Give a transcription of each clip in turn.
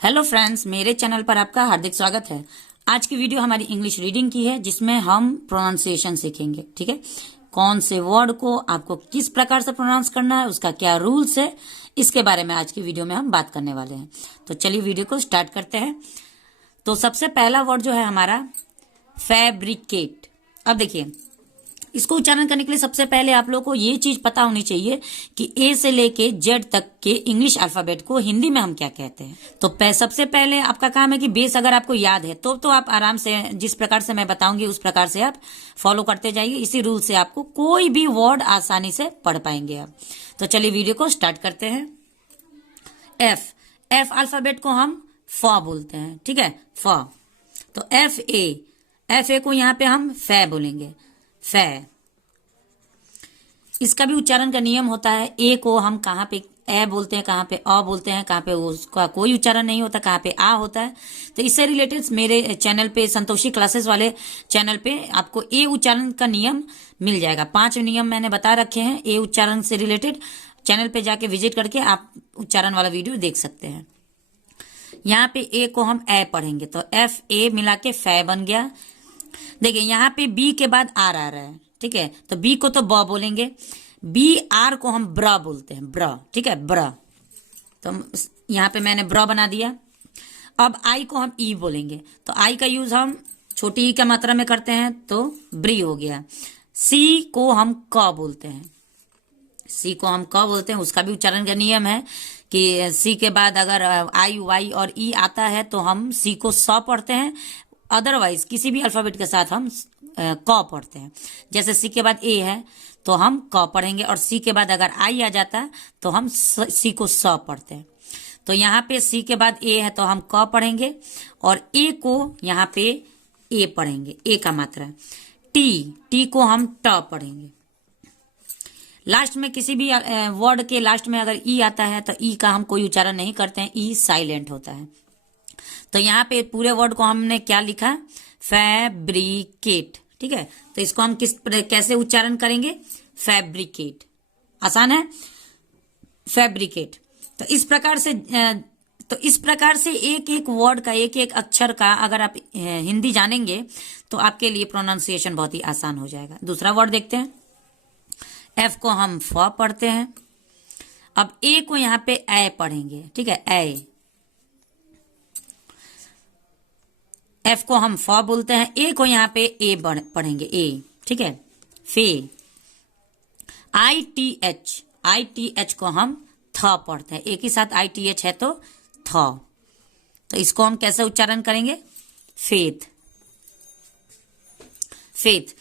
Hello friends, मेरे channel पर आपका हार्दिक स्वागत है। आज की वीडियो हमारी इंग्लिश रीडिंग की है, जिसमें हम प्रोनाउंसिएशन सीखेंगे। ठीक है, कौन से वर्ड को आपको किस प्रकार से प्रोनाउंस करना है, उसका क्या रूल्स है, इसके बारे में आज की वीडियो में हम बात करने वाले हैं। तो चलिए वीडियो को स्टार्ट करते हैं। तो सबसे पहला वर्ड जो है हमारा फैब्रिकेट। अब देखिए, इसको उच्चारण करने के लिए सबसे पहले आप लोगों को ये चीज पता होनी चाहिए कि ए से लेके जेड तक के इंग्लिश अल्फाबेट को हिंदी में हम क्या कहते हैं। तो सबसे पहले आपका काम है कि बेस अगर आपको याद है तो आप आराम से जिस प्रकार से मैं बताऊंगी उस प्रकार से आप फॉलो करते जाइए। इसी रूल से आपको कोई भी वर्ड आसानी से पढ़ पाएंगे आप। तो चलिए वीडियो को स्टार्ट करते हैं। एफ अल्फाबेट को हम फ बोलते हैं। ठीक है, फ। तो एफ ए को यहाँ पे हम फै बोलेंगे, फै। इसका भी उच्चारण का नियम होता है। ए को हम कहाँ पे ए बोलते हैं, कहाँ पे अ बोलते हैं, कहाँ पे उसका कोई उच्चारण नहीं होता, कहाँ पे आ होता है। तो इससे रिलेटेड मेरे चैनल पे, संतोषी क्लासेस वाले चैनल पे, आपको ए उच्चारण का नियम मिल जाएगा। 5 नियम मैंने बता रखे हैं ए उच्चारण से रिलेटेड। चैनल पे जाके विजिट करके आप उच्चारण वाला वीडियो देख सकते हैं। यहाँ पे ए को हम ए पढ़ेंगे तो एफ ए मिला के फै बन गया। देखिए, यहाँ पे बी के बाद आर आ रहा है। ठीक है, तो बी को तो ब बोलेंगे, बी आर को हम ब्र बोलते हैं, ब्र। ठीक है, ब्र। तो यहाँ पे मैंने ब्र बना दिया। अब आई को हम ई बोलेंगे, तो आई का यूज हम छोटी ई का मात्रा में करते हैं, तो ब्री हो गया। सी को हम क बोलते हैं, सी को हम क बोलते हैं। उसका भी उच्चारण का नियम है कि सी के बाद अगर आई वाई और ई आता है तो हम सी को स पढ़ते हैं, अदरवाइज किसी भी अल्फाबेट के साथ हम क पढ़ते हैं। जैसे सी के बाद ए है तो हम क पढ़ेंगे, और सी के बाद अगर आई आ जाता है तो हम सी को स पढ़ते हैं। तो यहाँ पे सी के बाद ए है तो हम क पढ़ेंगे, और ए को यहाँ पे ए पढ़ेंगे, ए का मात्रा। टी को हम ट पढ़ेंगे। लास्ट में किसी भी वर्ड के लास्ट में अगर ई आता है तो ई का हम कोई उच्चारण नहीं करते हैं, ई साइलेंट होता है। तो यहाँ पे पूरे वर्ड को हमने क्या लिखा, फैब्रिकेट। ठीक है, तो इसको हम कैसे उच्चारण करेंगे, फैब्रिकेट। आसान है, फैब्रिकेट। तो इस प्रकार से एक एक वर्ड का, एक एक अक्षर का अगर आप हिंदी जानेंगे तो आपके लिए प्रोनाउंसिएशन बहुत ही आसान हो जाएगा। दूसरा वर्ड देखते हैं। एफ को हम फ पढ़ते हैं। अब ए को यहाँ पे ए पढ़ेंगे। ठीक है, ए। एफ को हम फ बोलते हैं, ए को यहाँ पे ए पढ़ेंगे, ए। ठीक है, फे। आई टी एच को हम थ पढ़ते हैं, एक ही साथ आई टी एच है तो थ। तो इसको हम कैसे उच्चारण करेंगे, फेथ, फेथ।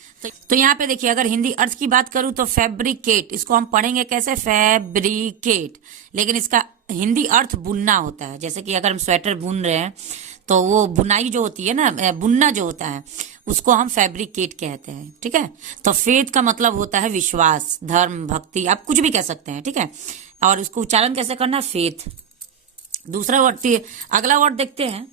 तो यहाँ पे देखिए, अगर हिंदी अर्थ की बात करूं तो फैब्रिकेट, इसको हम पढ़ेंगे कैसे, फैब्रिकेट। लेकिन इसका हिंदी अर्थ बुनना होता है। जैसे कि अगर हम स्वेटर बुन रहे हैं तो वो बुनाई जो होती है ना, बुनना जो होता है, उसको हम फैब्रिकेट कहते हैं। ठीक है, तो फेथ का मतलब होता है विश्वास, धर्म, भक्ति, आप कुछ भी कह सकते हैं। ठीक है, और उसको उच्चारण कैसे करना, फेथ। दूसरा वर्ड, अगला वर्ड देखते हैं,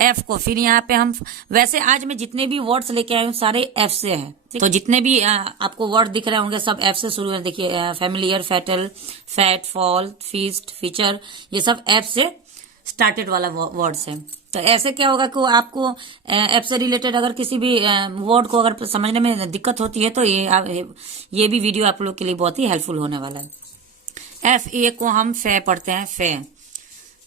एफ को। फिर यहाँ पे हम, वैसे आज मैं जितने भी वर्ड्स लेके आए हूँ सारे एफ से हैं। तो जितने भी आपको वर्ड दिख रहे होंगे सब एफ से शुरू है। देखिए, familiar, fatal, fat, fall, feast, feature, ये सब एफ से स्टार्टेड वाला वर्ड्स है। तो ऐसे क्या होगा कि आपको एफ से रिलेटेड अगर किसी भी वर्ड को अगर समझने में दिक्कत होती है तो ये भी वीडियो आप लोग के लिए बहुत ही हेल्पफुल होने वाला है। एफ ए को हम फै पढ़ते हैं,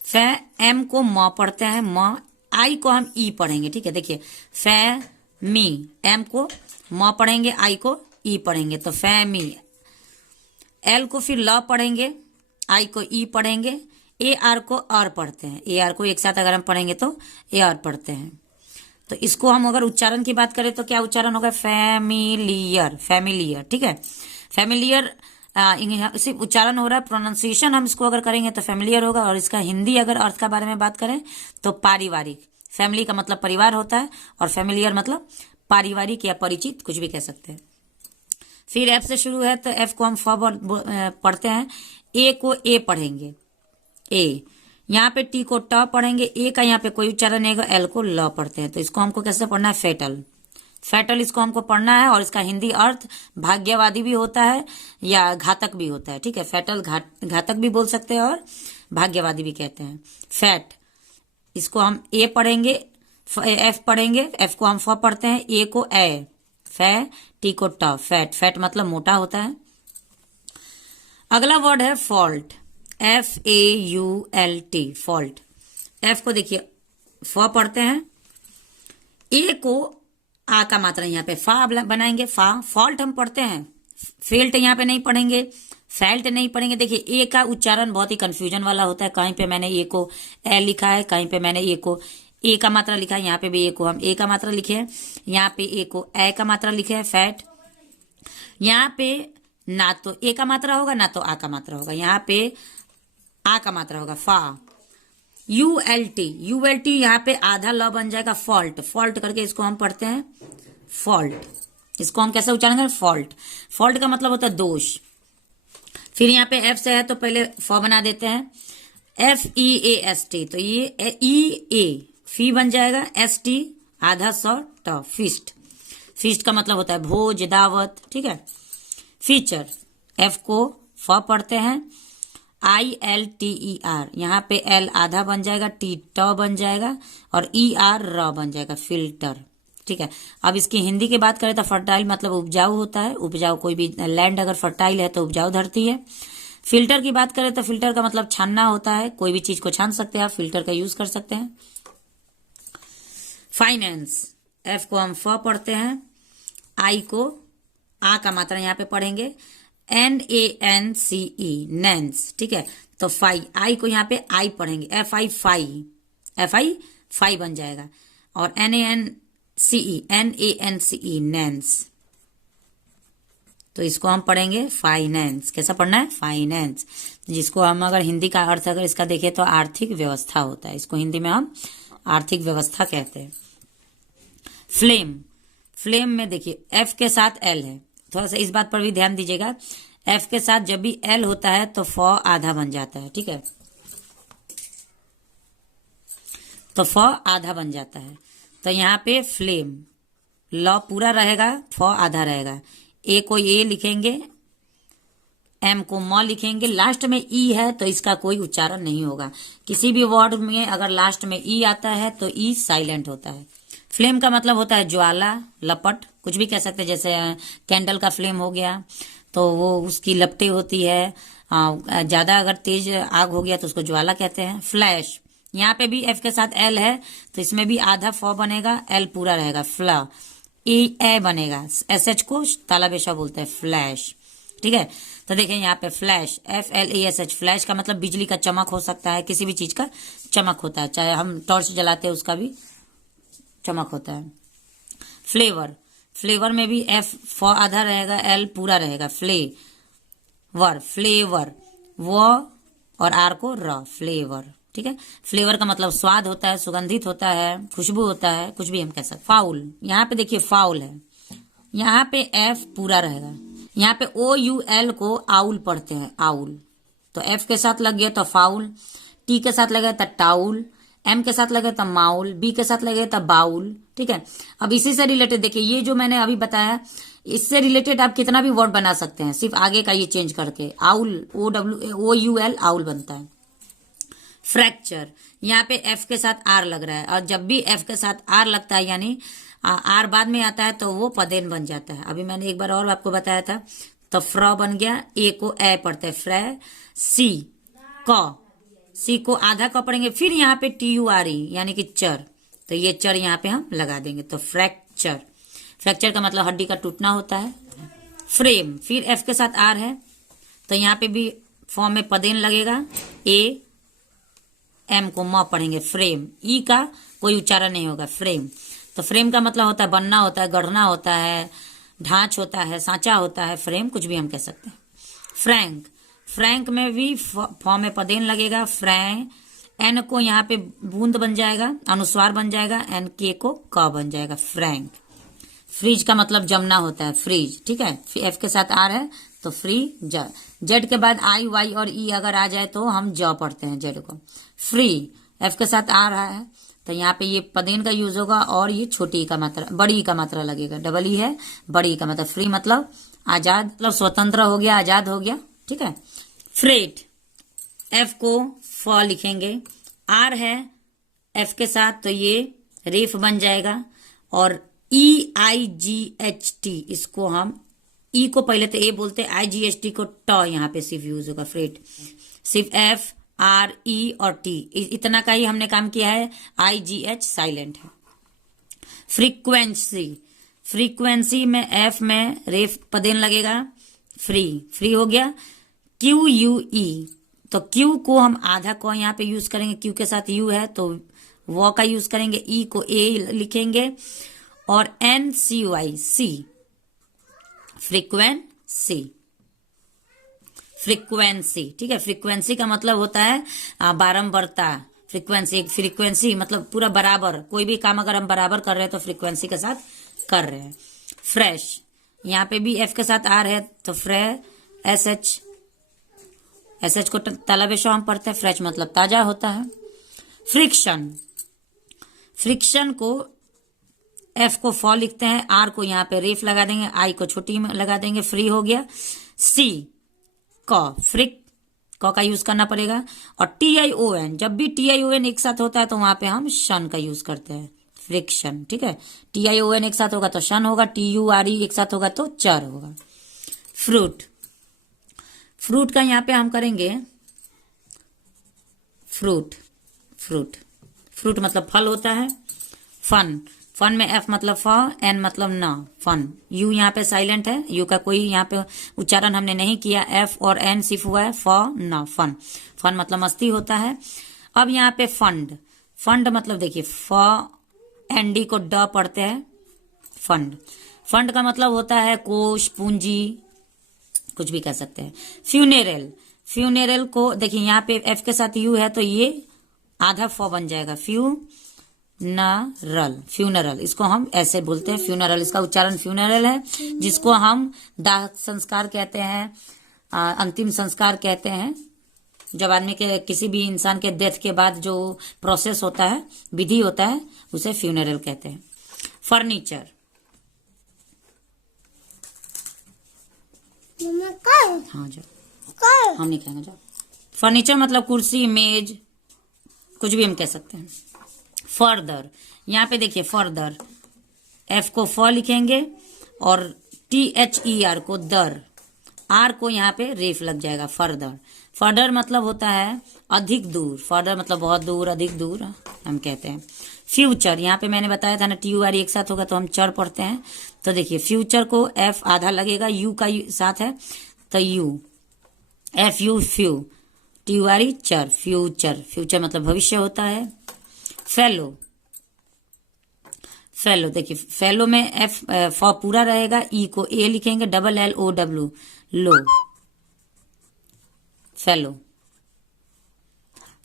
फै। एम को म पढ़ते हैं, म। आई को हम ई पढ़ेंगे। ठीक है, देखिए, फै मी। एम को म पढ़ेंगे, आई को ई पढ़ेंगे, तो फैमी। एल को फिर ल पढ़ेंगे, आई को ई पढ़ेंगे। ए आर को आर पढ़ते हैं, ए आर को एक साथ अगर हम पढ़ेंगे तो ए आर पढ़ते हैं। तो इसको हम अगर उच्चारण की बात करें तो क्या उच्चारण होगा, फैमिलियर, फैमिलियर। ठीक है, फैमिलियर सिर्फ उच्चारण हो रहा है, प्रोनाउंसिएशन हम इसको अगर करेंगे तो फैमिलियर होगा। और इसका हिंदी अगर अर्थ का बारे में बात करें तो पारिवारिक। फैमिली का मतलब परिवार होता है, और फैमिलियर मतलब पारिवारिक या परिचित, कुछ भी कह सकते हैं। फिर एफ से शुरू है तो एफ को हम पढ़ते हैं, ए को ए पढ़ेंगे, ए। यहाँ पे टी को ट पढ़ेंगे, ए का यहाँ पे कोई उच्चारण नहीं है, एल को ल पढ़ते हैं। तो इसको हमको कैसे पढ़ना है, फेटल, फैटल इसको हमको पढ़ना है। और इसका हिंदी अर्थ भाग्यवादी भी होता है या घातक भी होता है। ठीक है, फैटल घातक भी बोल सकते हैं और भाग्यवादी भी कहते हैं। फैट, इसको हम ए पढ़ेंगे, एफ पढ़ेंगे, एफ को हम फ पढ़ते हैं, ए को ए, फै, टी को ट, फैट। फैट मतलब मोटा होता है। अगला वर्ड है फॉल्ट, FAULT, फॉल्ट। एफ को देखिए फ पढ़ते हैं, ए को आ का मात्रा यहाँ पे फा बनाएंगे, फा। फॉल्ट हम पढ़ते हैं, फेल्ट यहाँ पे नहीं पढ़ेंगे, फेल्ट नहीं पढ़ेंगे। देखिए ए का उच्चारण बहुत ही कंफ्यूजन वाला होता है, कहीं पे मैंने ए को ए लिखा है, कहीं पे मैंने ए को ए का मात्रा लिखा है, यहाँ पे भी ए को हम ए का मात्रा लिखे हैं, यहाँ पे ए को ए का मात्रा लिखे है, फैट। यहाँ पे ना तो ए का मात्रा होगा ना तो आ का मात्रा होगा, यहाँ पे आ का मात्रा होगा, फा। ULT यहाँ पे आधा ल बन जाएगा, फॉल्ट। फॉल्ट करके इसको हम पढ़ते हैं फॉल्ट। इसको हम कैसे उच्चारण करें, फॉल्ट। फॉल्ट का मतलब होता है दोष। फिर यहाँ पे एफ से है तो पहले फ बना देते हैं, FEAST, तो ये E A फी बन जाएगा, ST आधा स ट, फिस्ट। फिस्ट का मतलब होता है भोज, दावत, ठीक है। फीचर, एफ को फ पढ़ते हैं, ILTER, यहाँ पे एल आधा बन जाएगा, टी ट बन जाएगा, और ER र बन जाएगा, फिल्टर, ठीक है। अब इसकी हिंदी की बात करें तो फर्टाइल मतलब उपजाऊ होता है, उपजाऊ। कोई भी लैंड अगर फर्टाइल है तो उपजाऊ धरती है। फिल्टर की बात करें तो फिल्टर का मतलब छानना होता है, कोई भी चीज को छान सकते हैं आप, फिल्टर का यूज कर सकते हैं। फाइनेंस, एफ को हम फ पढ़ते हैं, आई को आ का मात्रा यहाँ पे पढ़ेंगे, NANCE, नैंस, ठीक है। तो फाई, आई को यहाँ पे आई पढ़ेंगे, FI फाई, फाई बन जाएगा, और NANCE, नैंस। तो इसको हम पढ़ेंगे फाइनेंस। कैसा पढ़ना है, फाइनेंस, जिसको हम अगर हिंदी का अर्थ अगर इसका देखें तो आर्थिक व्यवस्था होता है, इसको हिंदी में हम आर्थिक व्यवस्था कहते हैं। फ्लेम, फ्लेम में देखिए एफ के साथ एल है, थोड़ा सा इस बात पर भी ध्यान दीजिएगा। एफ के साथ जब भी एल होता है तो फ आधा बन जाता है, ठीक है, तो फ आधा बन जाता है। तो यहाँ पे फ्लेम, ल पूरा रहेगा, फ आधा रहेगा, ए को ए लिखेंगे, एम को म लिखेंगे, लास्ट में ई है तो इसका कोई उच्चारण नहीं होगा। किसी भी वर्ड में अगर लास्ट में ई आता है तो ई साइलेंट होता है। फ्लेम का मतलब होता है ज्वाला, लपट, कुछ भी कह सकते हैं, जैसे कैंडल का फ्लेम हो गया तो वो उसकी लपटें होती है, ज्यादा अगर तेज आग हो गया तो उसको ज्वाला कहते हैं। फ्लैश, यहाँ पे भी एफ के साथ एल है तो इसमें भी आधा फ बनेगा, एल पूरा रहेगा, फ्ला, ए बनेगा, SH को ताला बेशा बोलते हैं, फ्लैश, ठीक है। तो देखें यहाँ पे फ्लैश, FLASH, फ्लैश का मतलब बिजली का चमक हो सकता है, किसी भी चीज का चमक होता है, चाहे हम टॉर्च जलाते हैं उसका भी चमक होता है। फ्लेवर, फ्लेवर में भी एफ फ आधा रहेगा, एल पूरा रहेगा, फ्लेवर, फ्लेवर, वो और आर को र, फ्लेवर, ठीक है। फ्लेवर का मतलब स्वाद होता है, सुगंधित होता है, खुशबू होता है, कुछ भी हम कह सकते। फाउल, यहाँ पे देखिए फाउल है, यहाँ पे एफ पूरा रहेगा, यहाँ पे OUL को आउल पढ़ते हैं, आउल, तो एफ के साथ लग गया तो फाउल, टी के साथ लगे तो टाउल, एम के साथ लगे तो माउल, बी के साथ लगे तो बाउल, ठीक है। अब इसी से रिलेटेड देखिए, ये जो मैंने अभी बताया इससे रिलेटेड आप कितना भी वर्ड बना सकते हैं, सिर्फ आगे का ये चेंज करके। आउल, OUL आउल बनता है। फ्रैक्चर, यहाँ पे एफ के साथ आर लग रहा है, और जब भी एफ के साथ आर लगता है यानी आर बाद में आता है तो वो पदेन बन जाता है। अभी मैंने एक बार और आपको बताया था, तो फ्र बन गया, ए को ए पढ़ते हैं, फ्रै, सी को आधा क पढ़ेंगे, फिर यहाँ पे TURE यानी कि चर, तो ये चर यहाँ पे हम लगा देंगे, तो फ्रैक्चर। फ्रैक्चर का मतलब हड्डी का टूटना होता है। फ्रेम, फिर एफ के साथ आर है तो यहाँ पे भी फॉर्म में पदेन लगेगा, ए एम को म पढ़ेंगे, फ्रेम, ई का कोई उच्चारण नहीं होगा, फ्रेम। तो फ्रेम का मतलब होता है बनना होता है, गढ़ना होता है, ढांच होता है, सांचा होता है, फ्रेम कुछ भी हम कह सकते हैं। फ्रैंक, फ्रैंक में भी फॉर्म में पदेन लगेगा, फ्रै, एन को यहाँ पे बूंद बन जाएगा, अनुस्वार बन जाएगा, एन के को क बन जाएगा, फ्रैंक। फ्रीज का मतलब जमना होता है, फ्रीज, ठीक है। एफ के साथ आर है तो फ्री, जेड के बाद आई वाई और ई अगर आ जाए तो हम ज पढ़ते हैं जेड को। फ्री, एफ के साथ आ रहा है तो यहाँ पे ये पदेन का यूज होगा, और ये छोटी का मात्रा, बड़ी का मात्रा लगेगा, डबल ई है, बड़ी का मतलब फ्री मतलब आजाद, मतलब स्वतंत्र हो गया, आजाद हो गया, ठीक है। फ्रेट, एफ को फ लिखेंगे, आर है एफ के साथ तो ये रेफ बन जाएगा। और EIGHT, इसको हम ई को पहले तो ए बोलते हैं, IGHT को ट यहाँ पे सिर्फ यूज होगा, फ्रेट। सिर्फ FRE और T इतना का ही हमने काम किया है, IGH साइलेंट है। फ्रीक्वेंसी, फ्रीक्वेंसी में एफ में रेफ पदेन लगेगा, फ्री, फ्री हो गया। QUE, तो क्यू को हम आधा को यहाँ पे यूज करेंगे, क्यू के साथ यू है तो वो का यूज करेंगे, ई को ए लिखेंगे। और NCY, सी, फ्रीक्वेंसी, फ्रीक्वेंसी, ठीक है। फ्रीक्वेंसी का मतलब होता है बारंबारता। फ्रीक्वेंसी, फ्रीक्वेंसी मतलब पूरा बराबर, कोई भी काम अगर हम बराबर कर रहे हैं तो फ्रीक्वेंसी के साथ कर रहे हैं। फ्रेश, यहाँ पे भी एफ के साथ आर है तो SH, SH को तालाबेशो हम पढ़ते हैं, फ्रेश मतलब ताजा होता है। फ्रिक्शन, फ्रिक्शन को एफ को फॉ लिखते हैं, आर को यहाँ पे रेफ लगा देंगे, आई को छोटी में लगा देंगे, फ्री हो गया। सी, क, फ्रिक, क का यूज करना पड़ेगा। और TION, जब भी TION एक साथ होता है तो वहां पे हम शन का यूज करते हैं, फ्रिक्शन, ठीक है। TION एक साथ होगा तो शन होगा, TURE एक साथ होगा तो चर होगा। फ्रूट, फ्रूट का यहाँ पे हम करेंगे फ्रूट, फ्रूट, फ्रूट मतलब फल होता है। फन, फन में एफ मतलब फ, एन मतलब न, फन। यू यहाँ पे साइलेंट है, यू का कोई यहाँ पे उच्चारण हमने नहीं किया, एफ और एन सिर्फ हुआ है, फ न, फन। फन मतलब मस्ती होता है। अब यहाँ पे फंड, फंड मतलब देखिए FND को ड पढ़ते हैं, फंड। फंड का मतलब होता है कोष, पूंजी, कुछ भी कह सकते हैं। फ्यूनेरल, फ्यूनेरल को देखिए यहाँ पे एफ के साथ यू है तो ये आधा फ बन जाएगा, फ्यूनरल, फ्यूनरल, इसको हम ऐसे बोलते हैं, फ्यूनरल, इसका उच्चारण फ्यूनरल है, जिसको हम दाह संस्कार कहते हैं, अंतिम संस्कार कहते हैं। जब आदमी के, किसी भी इंसान के डेथ के बाद जो प्रोसेस होता है, विधि होता है, उसे फ्यूनरल कहते हैं। फर्नीचर, हाँ जाओ, हम नहीं कहेंगे, जाओ। फर्नीचर मतलब कुर्सी, मेज, कुछ भी हम कह सकते हैं। फर्दर, यहाँ पे देखिए फर्दर, एफ को फ लिखेंगे और THER को दर, आर को यहाँ पे रेफ लग जाएगा, फर्दर। फर्दर मतलब होता है अधिक दूर, फर्दर मतलब बहुत दूर, अधिक दूर हम कहते हैं। फ्यूचर, यहाँ पे मैंने बताया था ना TUR एक साथ होगा तो हम चर पढ़ते हैं, तो देखिए फ्यूचर को एफ आधा लगेगा, यू का साथ है तो यू, FU फ्यू, TUR चर, फ्यूचर, फ्यूचर मतलब भविष्य होता है। फेलो, फेलो देखिए फेलो में एफ फ पूरा रहेगा, ई को ए लिखेंगे, LLOW, लो, फेलो।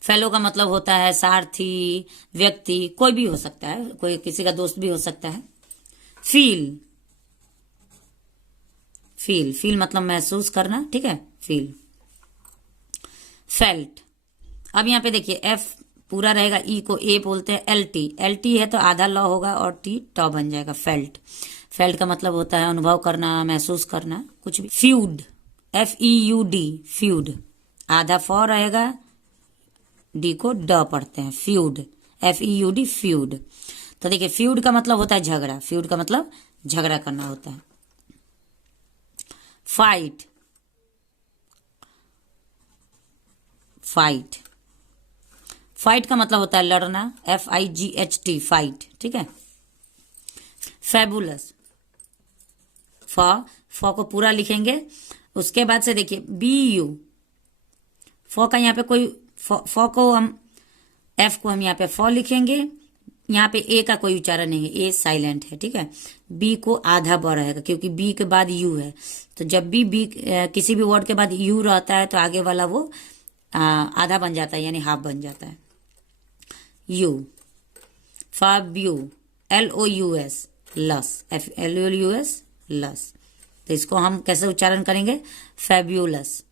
फेलो का मतलब होता है सारथी, व्यक्ति, कोई भी हो सकता है, कोई किसी का दोस्त भी हो सकता है। फील, फील, फील मतलब महसूस करना, ठीक है, फील। फेल्ट, अब यहाँ पे देखिए एफ पूरा रहेगा, ई को ए बोलते हैं, LT है तो आधा ल होगा और टी ट बन जाएगा, फेल्ट। फेल्ट का मतलब होता है अनुभव करना, महसूस करना, कुछ भी। फ्यूड, FEUD, फ्यूड, आधा फ रहेगा, डी को ड पढ़ते हैं, फ्यूड, FEUD, फ्यूड। तो देखिए फ्यूड का मतलब होता है झगड़ा, फ्यूड का मतलब झगड़ा करना होता है। फाइट, फाइट, फाइट का मतलब होता है लड़ना, FIGHT, फाइट, ठीक है। फैबुलस, फ को पूरा लिखेंगे, उसके बाद से देखिए BU, फ का यहाँ पे कोई फ को हम, एफ को हम यहाँ पे फ लिखेंगे, यहाँ पे ए का कोई उच्चारण नहीं है, ए साइलेंट है, ठीक है। बी को आधा ब रहेगा क्योंकि बी के बाद यू है, तो जब भी बी किसी भी वर्ड के बाद यू रहता है तो आगे वाला वो आधा बन जाता है, यानी हाफ बन जाता है। यू, फाब्यू, LOUS, लस, FLOUS, लस। तो इसको हम कैसे उच्चारण करेंगे, फैब्यूलस,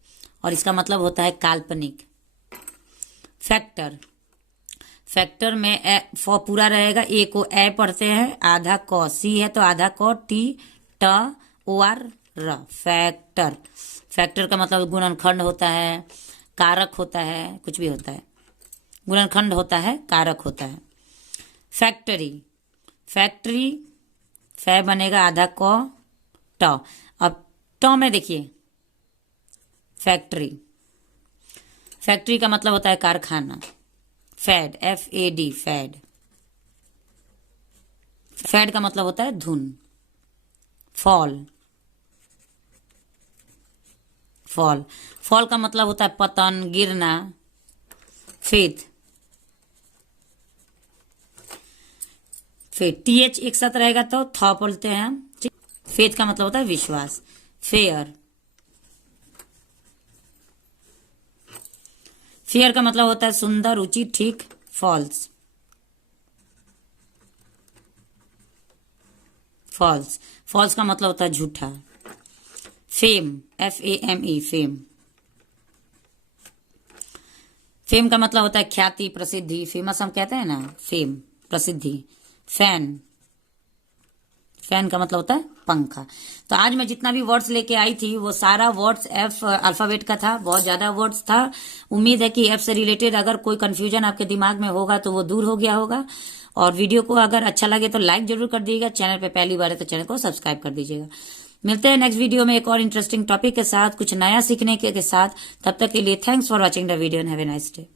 और इसका मतलब होता है काल्पनिक। फैक्टर, फैक्टर में फ पूरा रहेगा, ए को ए पढ़ते हैं, आधा क, सी है तो आधा क, TOR र, फैक्टर। फैक्टर का मतलब गुणनखंड होता है, कारक होता है, कुछ भी होता है। गुणनखंड होता है, कारक होता है। फैक्ट्री, फैक्ट्री फै बनेगा आधा क ट। अब ट में देखिए फैक्ट्री, फैक्ट्री का मतलब होता है कारखाना। फैड, FAD, फैड, फैड का मतलब होता है धुन। फॉल, फॉल, फॉल का मतलब होता है पतन, गिरना। फेथ, फेथ TH एक साथ रहेगा तो थ बोलते हैं हम। फेथ का मतलब होता है विश्वास। फेयर, फेयर का मतलब होता है सुंदर, उचित, ठीक। फॉल्स, फॉल्स, फॉल्स का मतलब होता है झूठा। फेम, FAME, फेम, फेम का मतलब होता है ख्याति, प्रसिद्धि। फेमस हम कहते हैं ना, फेम, प्रसिद्धि। फैन, फैन का मतलब होता है पंखा। तो आज मैं जितना भी वर्ड्स लेके आई थी वो सारा वर्ड्स F अल्फाबेट का था, बहुत ज्यादा वर्ड्स था। उम्मीद है कि F से रिलेटेड अगर कोई कंफ्यूजन आपके दिमाग में होगा तो वो दूर हो गया होगा। और वीडियो को अगर अच्छा लगे तो लाइक जरूर कर दीजिएगा। चैनल पे पहली बार है तो चैनल को सब्सक्राइब कर दीजिएगा। मिलते हैं नेक्स्ट वीडियो में एक और इंटरेस्टिंग टॉपिक के साथ, कुछ नया सीखने के साथ। तब तक के लिए thanks for watching the video and have a nice day.